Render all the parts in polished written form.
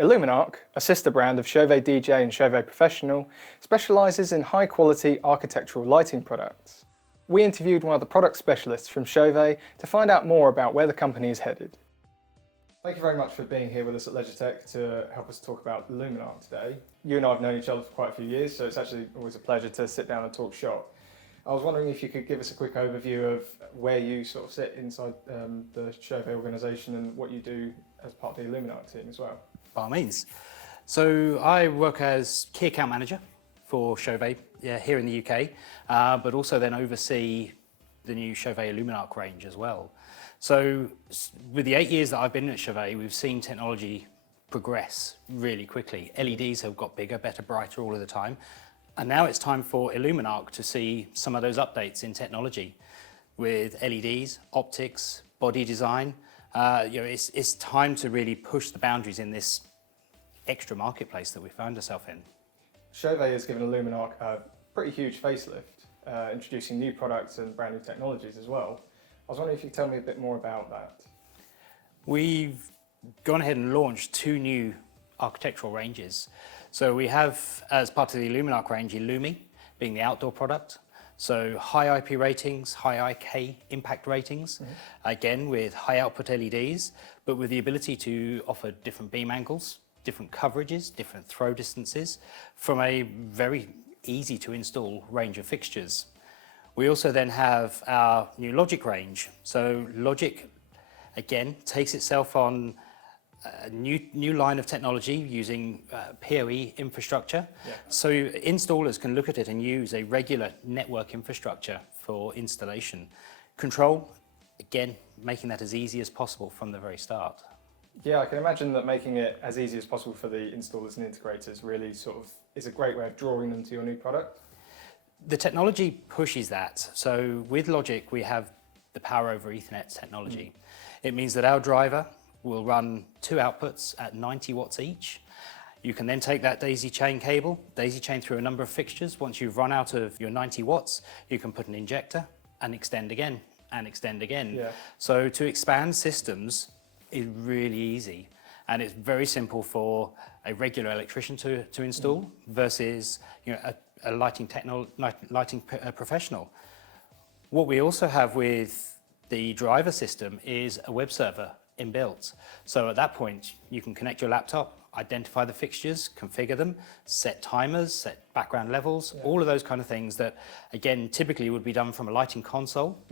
Iluminarc, a sister brand of Chauvet DJ and Chauvet Professional, specialises in high-quality architectural lighting products. We interviewed one of the product specialists from Chauvet to find out more about where the company is headed. Thank you very much for being here with us at LeisureTech to help us talk about Iluminarc today. You and I have known each other for quite a few years, so it's actually always a pleasure to sit down and talk shop. I was wondering if you could give us a quick overview of where you sort of sit inside the Chauvet organisation and what you do as part of the Iluminarc team as well. By all means. So I work as key account manager for Chauvet here in the UK, but also then oversee the new Chauvet Iluminarc range as well. So with the 8 years that I've been at Chauvet, we've seen technology progress really quickly. LEDs have got bigger, better, brighter all of the time. And now it's time for Iluminarc to see some of those updates in technology with LEDs, optics, body design. It's time to really push the boundaries in this extra marketplace that we found ourselves in. Chauvet has given Iluminarc a pretty huge facelift, introducing new products and brand new technologies as well. I was wondering if you could tell me a bit more about that. We've gone ahead and launched two new architectural ranges. So we have, as part of the Iluminarc range, Illumi, being the outdoor product. So high IP ratings, high IK impact ratings, again with high output LEDs, but with the ability to offer different beam angles, different coverages, different throw distances from a very easy to install range of fixtures. We also then have our new Logic range. So Logic, again, takes itself on a new line of technology using PoE infrastructure. Yeah. So installers can look at it and use a regular network infrastructure for installation. Control, again, making that as easy as possible from the very start. Yeah, I can imagine that making it as easy as possible for the installers and integrators really sort of is a great way of drawing them to your new product. The technology pushes that. So with Logic, we have the power over Ethernet technology. It means that our driver will run two outputs at 90 watts each. You can then take that daisy chain cable, daisy chain through a number of fixtures. Once you've run out of your 90 watts, you can put an injector and extend again and extend again. Yeah. So to expand systems is really easy. And it's very simple for a regular electrician to install versus a lighting professional. What we also have with the driver system is a web server inbuilt. So at that point, you can connect your laptop, identify the fixtures, configure them, set timers, set background levels, all of those kind of things that, again, typically would be done from a lighting console.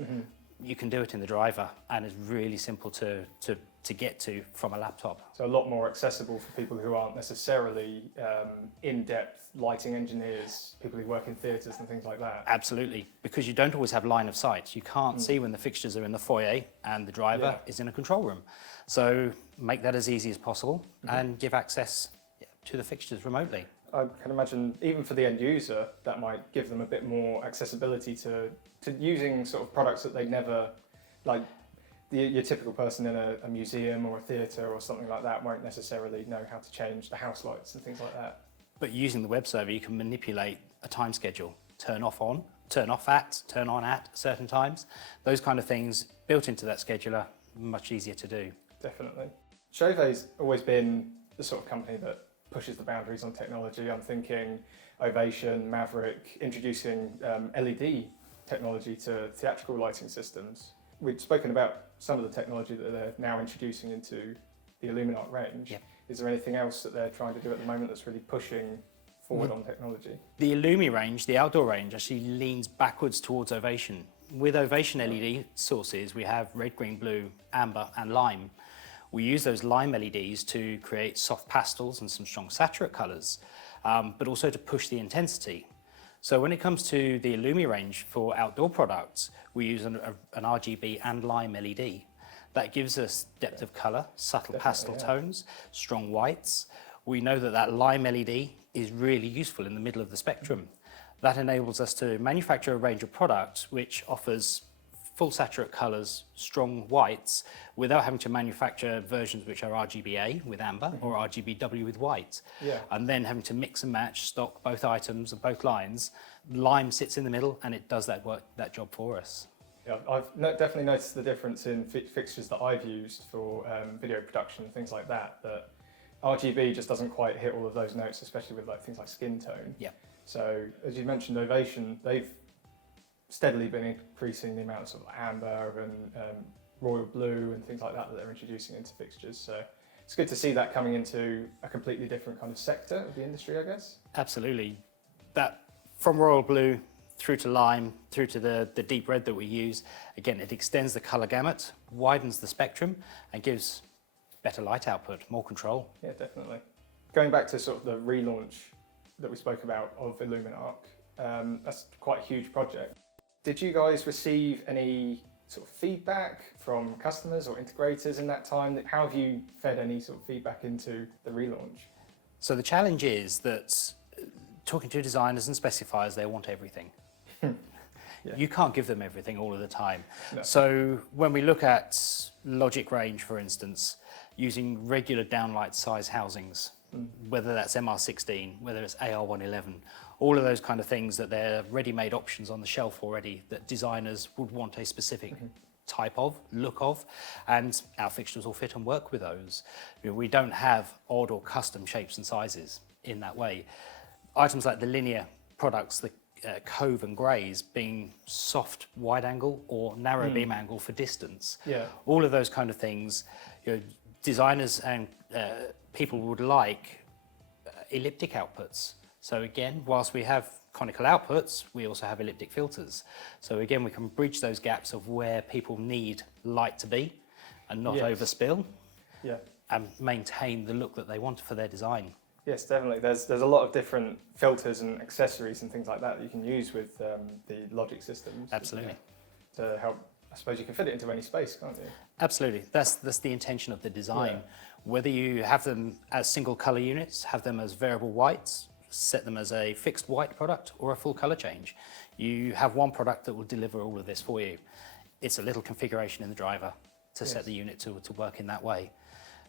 You can do it in the driver, and it's really simple to get to from a laptop. So a lot more accessible for people who aren't necessarily in-depth lighting engineers, people who work in theatres and things like that. Absolutely, because you don't always have line of sight. You can't see when the fixtures are in the foyer and the driver is in a control room. So make that as easy as possible and give access to the fixtures remotely. I can imagine even for the end user, that might give them a bit more accessibility to using sort of products that they never, like your typical person in a museum or a theatre or something like that won't necessarily know how to change the house lights and things like that. But using the web server, you can manipulate a time schedule, turn on at certain times. Those kind of things built into that scheduler, much easier to do. Definitely. Chauvet's always been the sort of company that pushes the boundaries on technology. I'm thinking Ovation, Maverick, introducing LED technology to theatrical lighting systems. We've spoken about some of the technology that they're now introducing into the Iluminarc range. Yep. Is there anything else that they're trying to do at the moment that's really pushing forward on technology? The Illumi range, the outdoor range, actually leans backwards towards Ovation. With Ovation LED sources, we have red, green, blue, amber, and lime. We use those lime LEDs to create soft pastels and some strong saturate colours, but also to push the intensity. So when it comes to the Illumi range for outdoor products, we use an RGB and lime LED. That gives us depth of colour, subtle pastel tones, strong whites. We know that lime LED is really useful in the middle of the spectrum. That enables us to manufacture a range of products which offers full saturate colours, strong whites, without having to manufacture versions which are RGBA with amber or RGBW with white. Yeah. And then having to mix and match, stock both items and both lines. Lime sits in the middle and it does that job for us. Yeah, I've definitely noticed the difference in fixtures that I've used for video production and things like that, that RGB just doesn't quite hit all of those notes, especially with like things like skin tone. Yeah. So as you mentioned, Ovation, they've steadily been increasing the amounts of amber and royal blue and things like that they're introducing into fixtures. So it's good to see that coming into a completely different kind of sector of the industry, I guess. Absolutely. That from royal blue through to lime, through to the deep red that we use, again, it extends the colour gamut, widens the spectrum and gives better light output, more control. Yeah, definitely. Going back to sort of the relaunch that we spoke about of Iluminarc, that's quite a huge project. Did you guys receive any sort of feedback from customers or integrators in that time? How have you fed any sort of feedback into the relaunch? So the challenge is that talking to designers and specifiers, they want everything. Yeah. You can't give them everything all of the time. No. So when we look at logic range, for instance, using regular downlight size housings, whether that's MR16, whether it's AR111, all of those kind of things that they're ready-made options on the shelf already that designers would want a specific type of, look of, and our fixtures will fit and work with those. You know, we don't have odd or custom shapes and sizes in that way. Items like the linear products, the cove and greys being soft wide angle or narrow beam angle for distance. Yeah. All of those kind of things, you know, designers and people would like elliptic outputs. So again, whilst we have conical outputs, we also have elliptic filters. So again, we can bridge those gaps of where people need light to be and not overspill, and maintain the look that they want for their design. Yes, definitely. There's a lot of different filters and accessories and things like that you can use with the Logic systems. Absolutely. To help, I suppose you can fit it into any space, can't you? Absolutely. That's the intention of the design. Yeah. Whether you have them as single color units, have them as variable whites, set them as a fixed white product or a full color change, you have one product that will deliver all of this for you. It's a little configuration in the driver to set the unit to work in that way.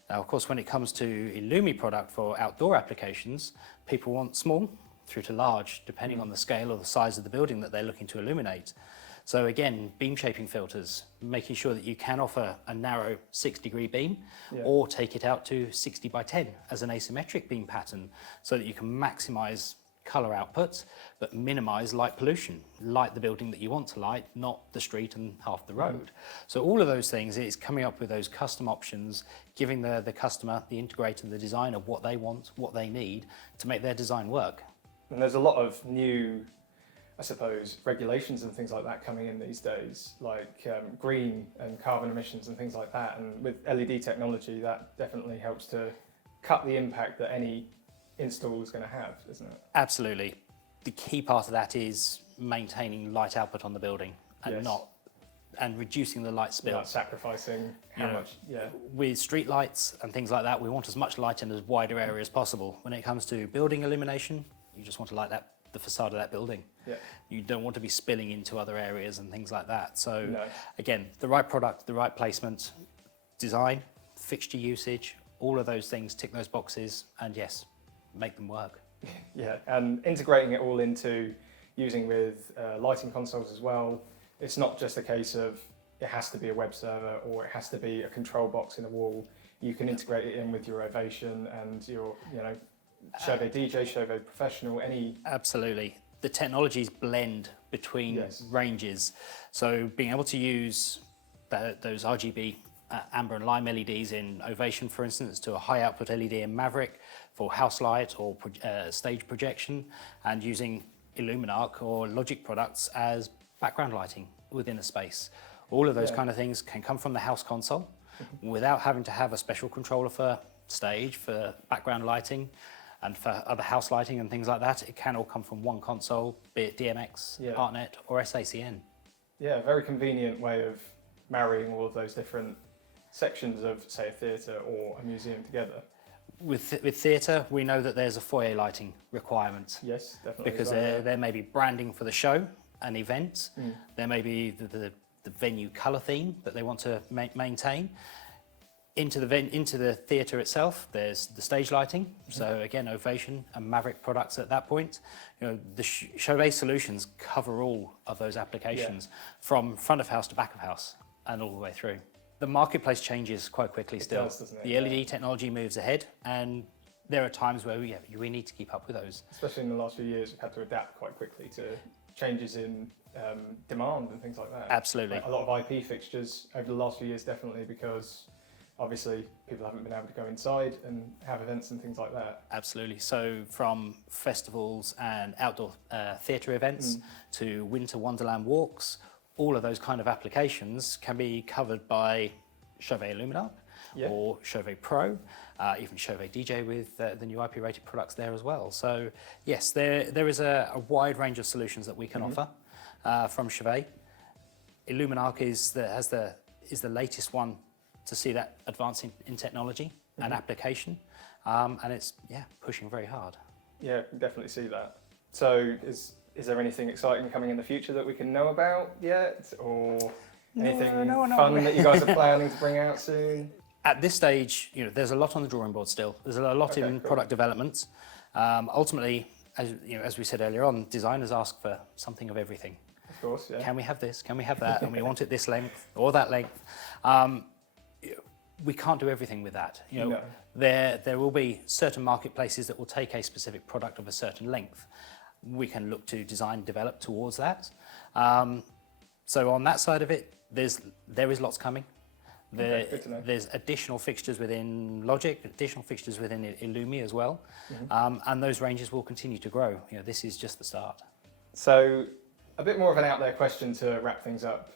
Now, of course, when it comes to Illumi product for outdoor applications, people want small through to large, depending on the scale or the size of the building that they're looking to illuminate. So again, beam shaping filters, making sure that you can offer a narrow 6-degree beam or take it out to 60 by 10 as an asymmetric beam pattern so that you can maximize color output, but minimize light pollution. Light the building that you want to light, not the street and half the road. So all of those things is coming up with those custom options, giving the customer, the integrator, the designer what they want, what they need to make their design work. And there's a lot of new, I suppose, regulations and things like that coming in these days, like green and carbon emissions and things like that. And with LED technology, that definitely helps to cut the impact that any install is going to have, isn't it? Absolutely. The key part of that is maintaining light output on the building and reducing the light spill. Without sacrificing how much, With street lights and things like that, we want as much light in as wider area as possible. When it comes to building illumination, you just want to light the facade of that building. Yeah. You don't want to be spilling into other areas and things like that. So again, the right product, the right placement, design, fixture usage, all of those things tick those boxes and yes, make them work. Yeah, and integrating it all into using with lighting consoles as well. It's not just a case of it has to be a web server or it has to be a control box in a wall. You can integrate it in with your Ovation and your, Chauvet DJ, Chauvet Professional, any... Absolutely. The technologies blend between ranges. So being able to use those RGB amber and lime LEDs in Ovation, for instance, to a high output LED in Maverick for house light or stage projection, and using Iluminarc or Logic products as background lighting within a space. All of those kind of things can come from the house console without having to have a special controller for stage, for background lighting, and for other house lighting and things like that. It can all come from one console, be it DMX, ArtNet or SACN. Yeah, a very convenient way of marrying all of those different sections of, say, a theatre or a museum together. With theatre, we know that there's a foyer lighting requirement. Yes, definitely. Because there may be branding for the show, an event. There may be the venue colour theme that they want to maintain. Into the theatre itself, there's the stage lighting. So again, Ovation and Maverick products at that point. The Chauvet solutions cover all of those applications from front of house to back of house and all the way through. The marketplace changes quite quickly still. Does, doesn't it? The LED technology moves ahead, and there are times where we need to keep up with those. Especially in the last few years, we've had to adapt quite quickly to changes in demand and things like that. Absolutely. Like a lot of IP fixtures over the last few years, definitely, because obviously people haven't been able to go inside and have events and things like that. Absolutely. So from festivals and outdoor theatre events to winter wonderland walks, all of those kind of applications can be covered by Chauvet Iluminarc or Chauvet Pro, even Chauvet DJ with the new IP rated products there as well. So yes, there is a wide range of solutions that we can offer from Chauvet. Iluminarc is the latest one to see that advance in technology and application, and it's pushing very hard. Yeah, we definitely see that. So is there anything exciting coming in the future that we can know about yet, or anything fun that you guys are planning to bring out soon? At this stage, there's a lot on the drawing board still. There's a lot in product development. Ultimately, as we said earlier on, designers ask for something of everything. Of course, yeah. Can we have this? Can we have that? And we want it this length or that length. We can't do everything with that. No. There will be certain marketplaces that will take a specific product of a certain length. We can look to design, develop towards that. So on that side of it, there is lots coming. Good to know. There's additional fixtures within Logic, additional fixtures within Illumi as well, and those ranges will continue to grow. This is just the start. So a bit more of an out there question to wrap things up.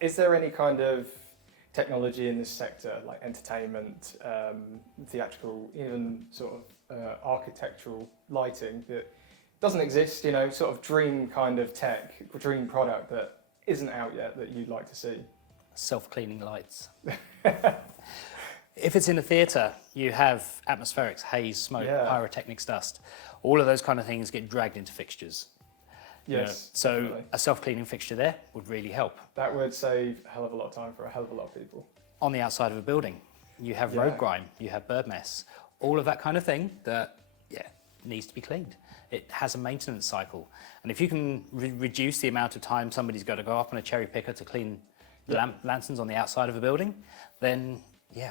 Is there any kind of technology in this sector, like entertainment, theatrical, even sort of architectural lighting that doesn't exist, sort of dream kind of tech, dream product that isn't out yet that you'd like to see? Self-cleaning lights. If it's in a theatre, you have atmospherics, haze, smoke, pyrotechnics, dust. All of those kind of things get dragged into fixtures. Yes. So definitely. a self-cleaning fixture there would really help. That would save a hell of a lot of time for a hell of a lot of people. On the outside of a building, you have road grime, you have bird mess, all of that kind of thing that needs to be cleaned. It has a maintenance cycle. And if you can reduce the amount of time somebody's got to go up on a cherry picker to clean lanterns on the outside of a building, then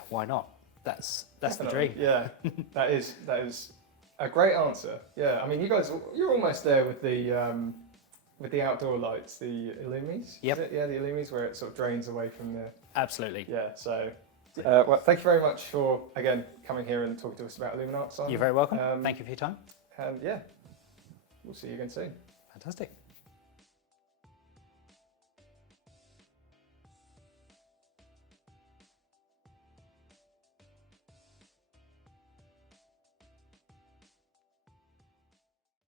why not? That's the dream. Yeah, that is a great answer. Yeah, I mean, you guys, you're almost there with the outdoor lights, the Illumis. Yep. Is it? Yeah, the Illumis, where it sort of drains away from the. Absolutely. Yeah. So, well, thank you very much for again coming here and talking to us about Iluminarc, Simon. You're very welcome. Thank you for your time. And we'll see you again soon. Fantastic.